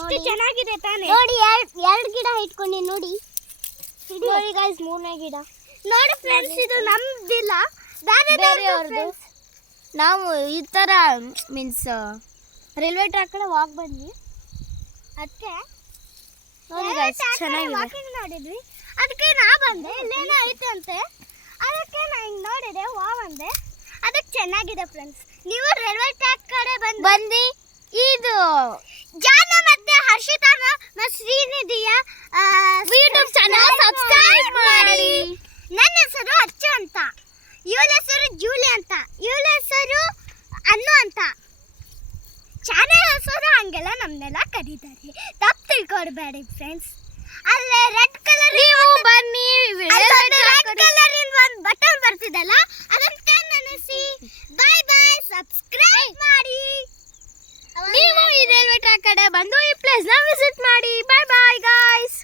ಎಷ್ಟು ಚೆನ್ನಾಗಿದೆ ತಾನೆ ನೋಡಿ ಎರಡು ಗಿಡ ಇಟ್ಕೊಂಡಿ ನೋಡಿ ನೋಡಿ ಗೈಸ್ ಮೂರನೇ ಗಿಡ ನೋಡಿ ಫ್ರೆಂಡ್ಸ್ ಇದು ನಮ್ದಿಲ್ಲ ಬೇರೆಯವ್ರದ್ದು ನಾವು ಈ ಥರ ಮೀನ್ಸ್ ರೈಲ್ವೆ ಟ್ರ್ಯಾಕ್ ಕಡೆ ವಾಕ್ ಬಂದ್ವಿ ಅದಕ್ಕೆ ನೋಡಿ ಗೈಸ್ ಚೆನ್ನಾಗಿದೆ ವಾಕಿಂಗ್ ನೋಡಿದ್ವಿ ಅದಕ್ಕೆ ನಾ ಬಂದೆ ಇಲ್ಲೇನೋ ಐತೆ ಅಂತೆ ಅದಕ್ಕೆ ನಾ ಹಿಂಗೆ ನೋಡಿದೆ ವಾವ್ ಅಂದೆ ಅದಕ್ಕೆ ಚೆನ್ನಾಗಿದೆ ಫ್ರೆಂಡ್ಸ್ ನೀವು ರೈಲ್ವೆ ಟ್ರ್ಯಾಕ್ ಕಡೆ ಬಂದು ಇದು ಜಾನ ಮತ್ತೆ ಹರ್ಷಿತಾನ ಮತ್ತು ಶ್ರೀನಿಧಿಯ ಯೂಟ್ಯೂಬ್ ಚಾನಲ್ ಸಬ್ಸ್ಕ್ರೈಬ್ ಮಾಡಿ. ನನ್ನ ಹೆಸರು ಅಚ್ಚು ಅಂತ, ಇವಳ ಹೆಸರು ಜೂಲಿ ಅಂತ, ಇವಳ ಹೆಸರು ಅನ್ನು ಅಂತ. ಚಾನಲ್ ಹೆಸರು ಹಂಗೆಲ್ಲ ನಮ್ಮನ್ನೆಲ್ಲ ಕರೀತಾರೆ, ತಪ್ಪು ತಿಳ್ಕೊಡ್ಬೇಡಿ ಫ್ರೆಂಡ್ಸ್. ಅಲ್ಲೇ ರೆಡ್ ಕಲರ್ ನೀವು ಬನ್ನಿ ರೆಡ್ ಕಲರ್ ಇನ್ ಒಂದು ಬಟನ್ ಬರ್ತಿದಲ್ಲ ಅದನ್ನ ನೆನೆಸಿ ಬಾಯ್ ಬಾಯ್ ಸಬ್ಸ್ಕ್ರೈಬ್ ಮಾಡಿ. ನೀವು ಈ ರೈಲ್ವೆ ಟ್ರ್ಯಾಕ್ ಕಡೆ ಬಂದು ಈ ಪ್ಲೇಸ್ ನ ವಿಸಿಟ್ ಮಾಡಿ. ಬಾಯ್ ಬಾಯ್ ಗೈಸ್.